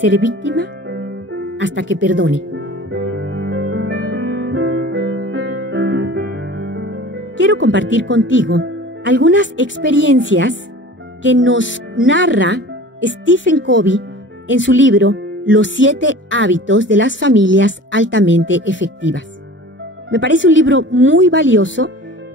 ser víctima hasta que perdone. Quiero compartir contigo algunas experiencias que nos narra Stephen Covey en su libro Los 7 hábitos de las familias altamente efectivas. Me parece un libro muy valioso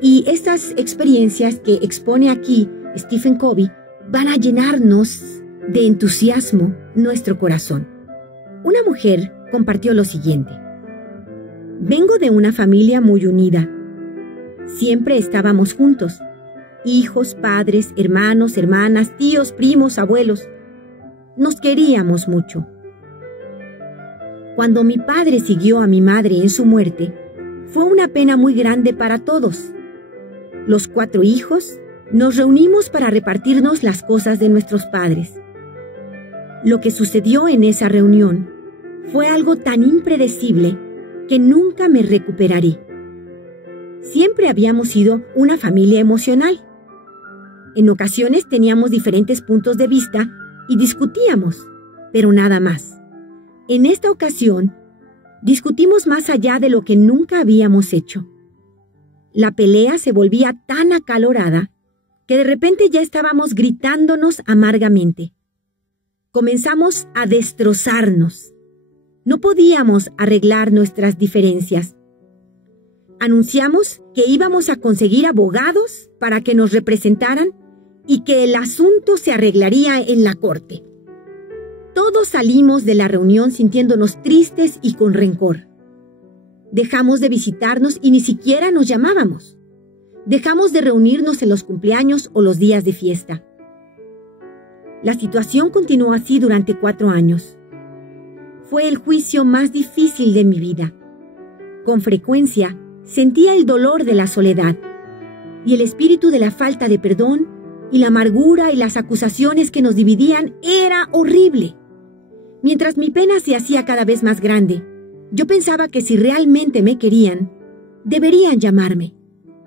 y estas experiencias que expone aquí Stephen Covey van a llenarnos de entusiasmo nuestro corazón. Una mujer compartió lo siguiente: vengo de una familia muy unida. Siempre estábamos juntos. Hijos, padres, hermanos, hermanas, tíos, primos, abuelos. Nos queríamos mucho. Cuando mi padre siguió a mi madre en su muerte, fue una pena muy grande para todos. Los 4 hijos nos reunimos para repartirnos las cosas de nuestros padres. Lo que sucedió en esa reunión fue algo tan impredecible que nunca me recuperaré. Siempre habíamos sido una familia emocional. En ocasiones teníamos diferentes puntos de vista y discutíamos, pero nada más. En esta ocasión, discutimos más allá de lo que nunca habíamos hecho. La pelea se volvía tan acalorada que de repente ya estábamos gritándonos amargamente. Comenzamos a destrozarnos. No podíamos arreglar nuestras diferencias. Anunciamos que íbamos a conseguir abogados para que nos representaran y que el asunto se arreglaría en la corte. Todos salimos de la reunión sintiéndonos tristes y con rencor. Dejamos de visitarnos y ni siquiera nos llamábamos. Dejamos de reunirnos en los cumpleaños o los días de fiesta. La situación continuó así durante 4 años. Fue el juicio más difícil de mi vida. Con frecuencia, sentía el dolor de la soledad y el espíritu de la falta de perdón y la amargura y las acusaciones que nos dividían era horrible. Mientras mi pena se hacía cada vez más grande, yo pensaba que si realmente me querían, deberían llamarme.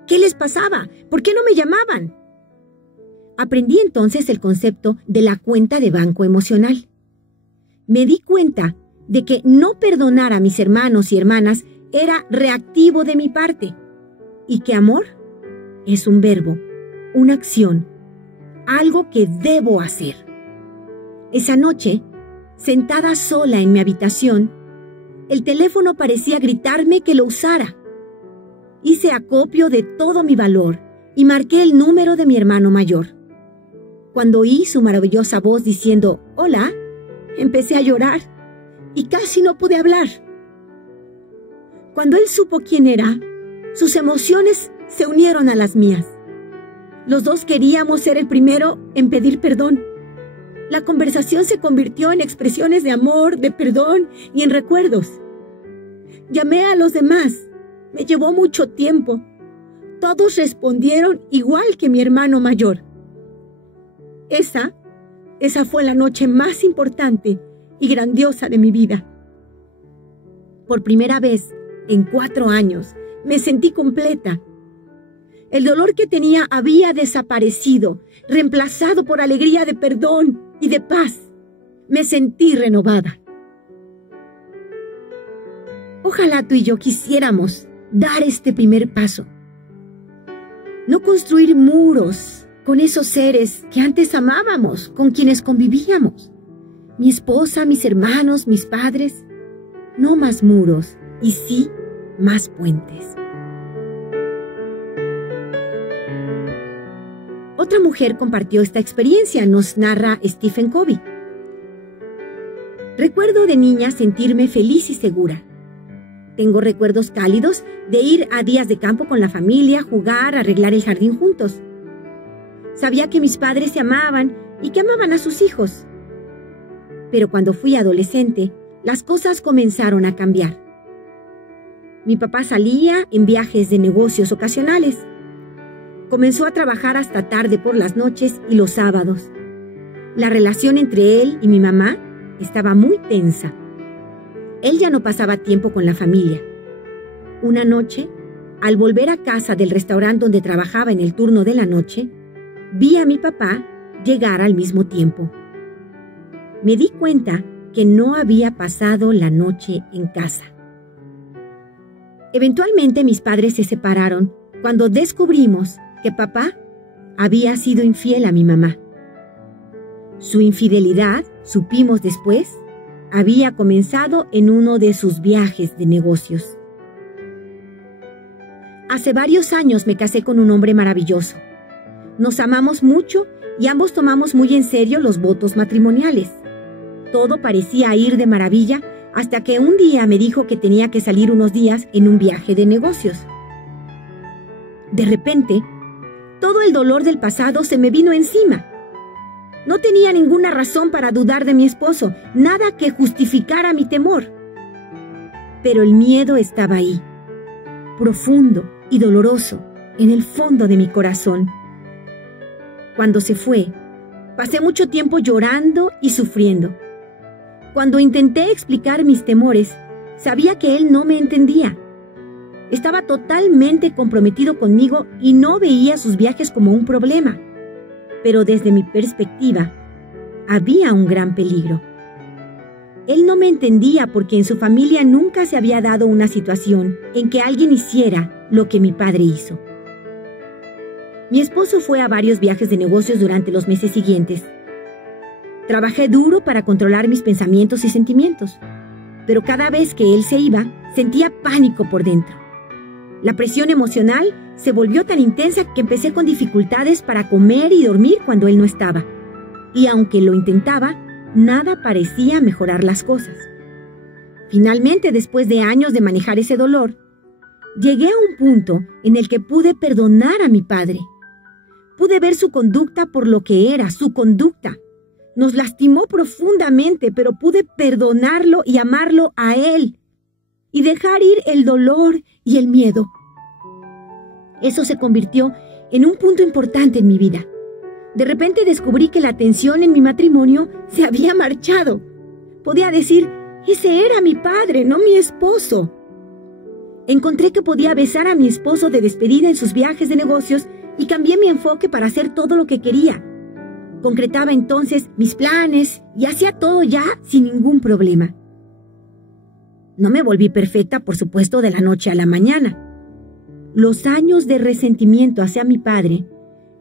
¿Qué les pasaba? ¿Por qué no me llamaban? Aprendí entonces el concepto de la cuenta de banco emocional. Me di cuenta de que no perdonar a mis hermanos y hermanas era reactivo de mi parte y que amor es un verbo, una acción, algo que debo hacer. Esa noche, sentada sola en mi habitación, el teléfono parecía gritarme que lo usara. Hice acopio de todo mi valor y marqué el número de mi hermano mayor. Cuando oí su maravillosa voz diciendo «Hola», empecé a llorar y casi no pude hablar. Cuando él supo quién era, sus emociones se unieron a las mías. Los dos queríamos ser el primero en pedir perdón. La conversación se convirtió en expresiones de amor, de perdón y en recuerdos. Llamé a los demás. Me llevó mucho tiempo. Todos respondieron igual que mi hermano mayor. Esa fue la noche más importante y grandiosa de mi vida. Por primera vez en 4 años me sentí completa. El dolor que tenía había desaparecido, reemplazado por alegría de perdón y de paz. Me sentí renovada. Ojalá tú y yo quisiéramos dar este primer paso. No construir muros con esos seres que antes amábamos, con quienes convivíamos. Mi esposa, mis hermanos, mis padres. No más muros, y sí más puentes. Otra mujer compartió esta experiencia, nos narra Stephen Covey. Recuerdo de niña sentirme feliz y segura. Tengo recuerdos cálidos de ir a días de campo con la familia, jugar, arreglar el jardín juntos. Sabía que mis padres se amaban y que amaban a sus hijos. Pero cuando fui adolescente, las cosas comenzaron a cambiar. Mi papá salía en viajes de negocios ocasionales. Comenzó a trabajar hasta tarde por las noches y los sábados. La relación entre él y mi mamá estaba muy tensa. Él ya no pasaba tiempo con la familia. Una noche, al volver a casa del restaurante donde trabajaba en el turno de la noche, vi a mi papá llegar al mismo tiempo. Me di cuenta que no había pasado la noche en casa. Eventualmente mis padres se separaron cuando descubrimos que papá había sido infiel a mi mamá. Su infidelidad, supimos después, había comenzado en uno de sus viajes de negocios. Hace varios años me casé con un hombre maravilloso. Nos amamos mucho y ambos tomamos muy en serio los votos matrimoniales. Todo parecía ir de maravilla hasta que un día me dijo que tenía que salir unos días en un viaje de negocios. De repente, todo el dolor del pasado se me vino encima. No tenía ninguna razón para dudar de mi esposo, nada que justificara mi temor. Pero el miedo estaba ahí, profundo y doloroso, en el fondo de mi corazón. Cuando se fue, pasé mucho tiempo llorando y sufriendo. Cuando intenté explicar mis temores, sabía que él no me entendía. Estaba totalmente comprometido conmigo y no veía sus viajes como un problema. Pero desde mi perspectiva, había un gran peligro. Él no me entendía porque en su familia nunca se había dado una situación en que alguien hiciera lo que mi padre hizo. Mi esposo fue a varios viajes de negocios durante los meses siguientes. Trabajé duro para controlar mis pensamientos y sentimientos, pero cada vez que él se iba, sentía pánico por dentro. La presión emocional se volvió tan intensa que empecé con dificultades para comer y dormir cuando él no estaba. Y aunque lo intentaba, nada parecía mejorar las cosas. Finalmente, después de años de manejar ese dolor, llegué a un punto en el que pude perdonar a mi padre. Pude ver su conducta por lo que era, su conducta. Nos lastimó profundamente, pero pude perdonarlo y amarlo a él y dejar ir el dolor y el miedo. Eso se convirtió en un punto importante en mi vida. De repente descubrí que la tensión en mi matrimonio se había marchado. Podía decir, ese era mi padre, no mi esposo. Encontré que podía besar a mi esposo de despedida en sus viajes de negocios y cambié mi enfoque para hacer todo lo que quería. Concretaba entonces mis planes y hacía todo ya sin ningún problema. No me volví perfecta, por supuesto, de la noche a la mañana. Los años de resentimiento hacia mi padre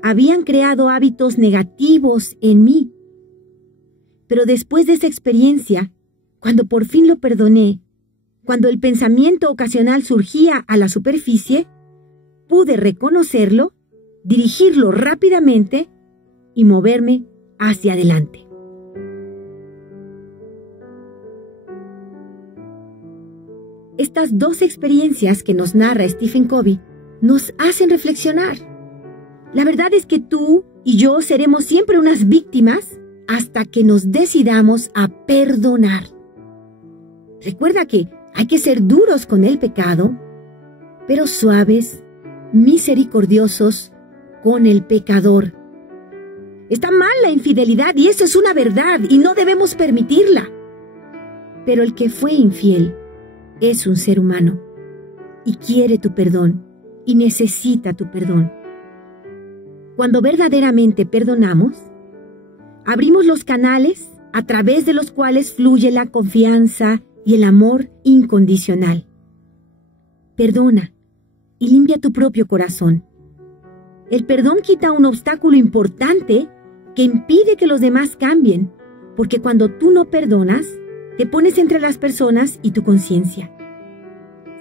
habían creado hábitos negativos en mí. Pero después de esa experiencia, cuando por fin lo perdoné, cuando el pensamiento ocasional surgía a la superficie, pude reconocerlo, dirigirlo rápidamente y moverme hacia adelante. Estas dos experiencias que nos narra Stephen Covey nos hacen reflexionar. La verdad es que tú y yo seremos siempre unas víctimas hasta que nos decidamos a perdonar. Recuerda que hay que ser duros con el pecado, pero suaves, misericordiosos con el pecador. Está mal la infidelidad y eso es una verdad y no debemos permitirla. Pero el que fue infiel es un ser humano y quiere tu perdón y necesita tu perdón. Cuando verdaderamente perdonamos, abrimos los canales a través de los cuales fluye la confianza y el amor incondicional. Perdona y limpia tu propio corazón. El perdón quita un obstáculo importante que impide que los demás cambien, porque cuando tú no perdonas, te pones entre las personas y tu conciencia.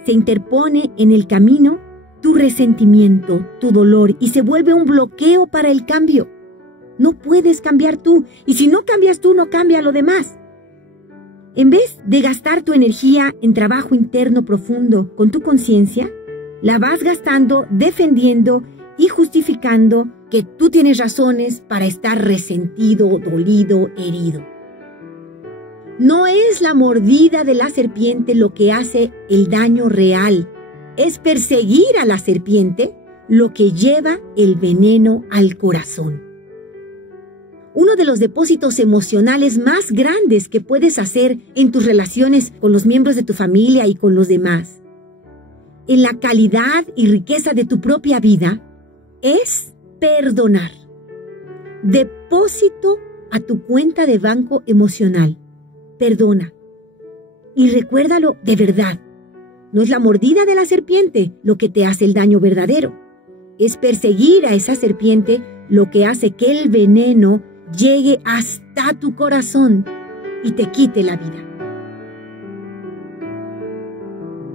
Se interpone en el camino tu resentimiento, tu dolor, y se vuelve un bloqueo para el cambio. No puedes cambiar tú, y si no cambias tú, no cambia lo demás. En vez de gastar tu energía en trabajo interno profundo con tu conciencia, la vas gastando defendiendo y justificando que tú tienes razones para estar resentido, dolido, herido. No es la mordida de la serpiente lo que hace el daño real. Es perseguir a la serpiente lo que lleva el veneno al corazón. Uno de los depósitos emocionales más grandes que puedes hacer en tus relaciones con los miembros de tu familia y con los demás, en la calidad y riqueza de tu propia vida, es perdonar. Depósito a tu cuenta de banco emocional. perdona. Y recuérdalo de verdad. No es la mordida de la serpiente lo que te hace el daño verdadero. Es perseguir a esa serpiente lo que hace que el veneno llegue hasta tu corazón y te quite la vida.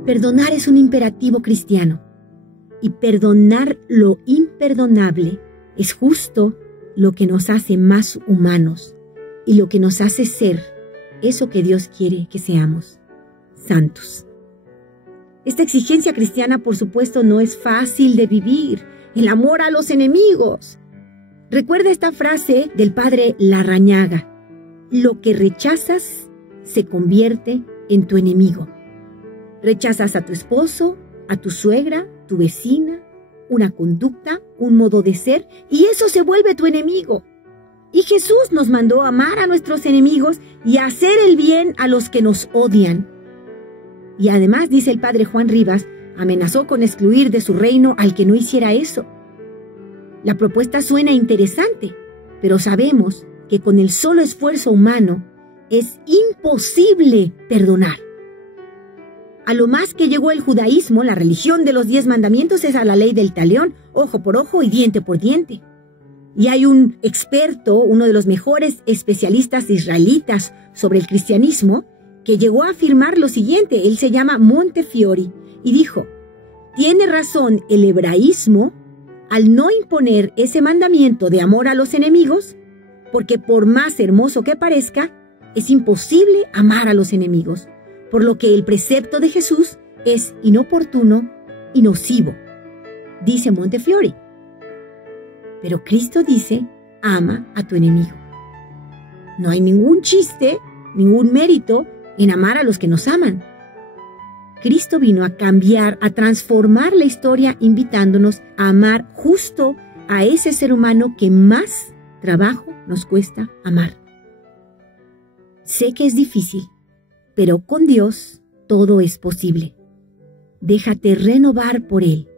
Perdonar es un imperativo cristiano. Y perdonar lo imperdonable es justo lo que nos hace más humanos y lo que nos hace ser eso que Dios quiere que seamos, santos. Esta exigencia cristiana, por supuesto, no es fácil de vivir. El amor a los enemigos. Recuerda esta frase del padre Larrañaga: lo que rechazas se convierte en tu enemigo. Rechazas a tu esposo, a tu suegra, tu vecina, una conducta, un modo de ser, y eso se vuelve tu enemigo. Y Jesús nos mandó a amar a nuestros enemigos y a hacer el bien a los que nos odian. Y además, dice el padre Juan Rivas, amenazó con excluir de su reino al que no hiciera eso. La propuesta suena interesante, pero sabemos que con el solo esfuerzo humano es imposible perdonar. A lo más que llegó el judaísmo, la religión de los 10 mandamientos, es a la ley del talión, ojo por ojo y diente por diente. Y hay un experto, uno de los mejores especialistas israelitas sobre el cristianismo, que llegó a afirmar lo siguiente. Él se llama Montefiore y dijo: tiene razón el hebraísmo al no imponer ese mandamiento de amor a los enemigos, porque por más hermoso que parezca, es imposible amar a los enemigos, por lo que el precepto de Jesús es inoportuno y nocivo, dice Montefiore. Pero Cristo dice: ama a tu enemigo. No hay ningún chiste, ningún mérito en amar a los que nos aman. Cristo vino a cambiar, a transformar la historia, invitándonos a amar justo a ese ser humano que más trabajo nos cuesta amar. Sé que es difícil, pero con Dios todo es posible. Déjate renovar por Él.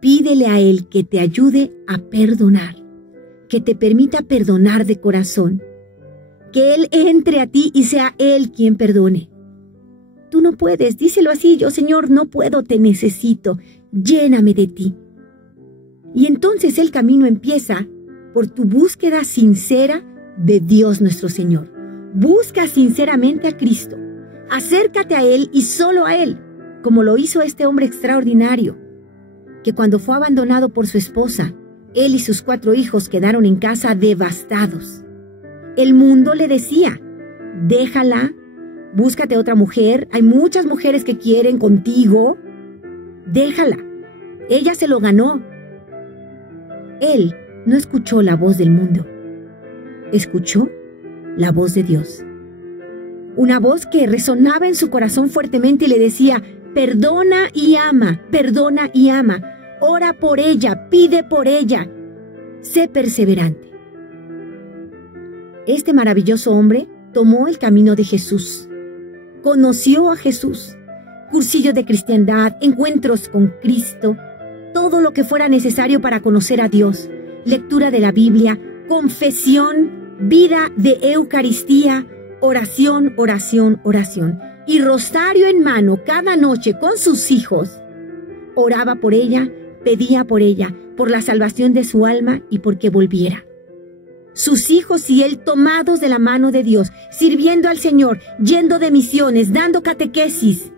Pídele a Él que te ayude a perdonar, que te permita perdonar de corazón, que Él entre a ti y sea Él quien perdone. Tú no puedes, díselo así: yo, Señor, no puedo, te necesito, lléname de ti. Y entonces el camino empieza por tu búsqueda sincera de Dios nuestro Señor. Busca sinceramente a Cristo, acércate a Él y solo a Él, como lo hizo este hombre extraordinario, que cuando fue abandonado por su esposa, él y sus 4 hijos quedaron en casa devastados. El mundo le decía: déjala, búscate otra mujer, hay muchas mujeres que quieren contigo, déjala. Ella se lo ganó. Él no escuchó la voz del mundo, escuchó la voz de Dios. Una voz que resonaba en su corazón fuertemente y le decía: perdona y ama, ora por ella, pide por ella, sé perseverante. Este maravilloso hombre tomó el camino de Jesús, conoció a Jesús, cursillo de cristiandad, encuentros con Cristo, todo lo que fuera necesario para conocer a Dios, lectura de la Biblia, confesión, vida de Eucaristía, oración, oración, oración. Y rosario en mano cada noche con sus hijos. Oraba por ella, pedía por ella, por la salvación de su alma y porque volviera. Sus hijos y él tomados de la mano de Dios, sirviendo al Señor, yendo de misiones, dando catequesis,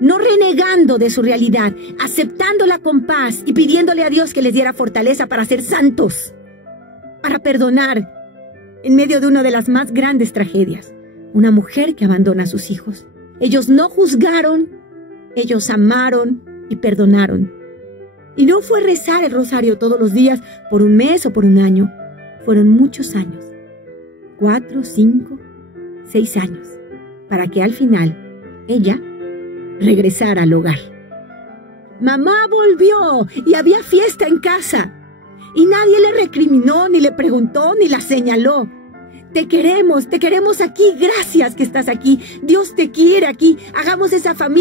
no renegando de su realidad, aceptándola con paz y pidiéndole a Dios que les diera fortaleza para ser santos, para perdonar en medio de una de las más grandes tragedias, una mujer que abandona a sus hijos. Ellos no juzgaron, ellos amaron y perdonaron. Y no fue rezar el rosario todos los días por un mes o por un año. Fueron muchos años, 4, 5, 6 años, para que al final ella regresara al hogar. Mamá volvió y había fiesta en casa. Y nadie le recriminó, ni le preguntó, ni la señaló. Te queremos aquí, gracias que estás aquí. Dios te quiere aquí, hagamos esa familia.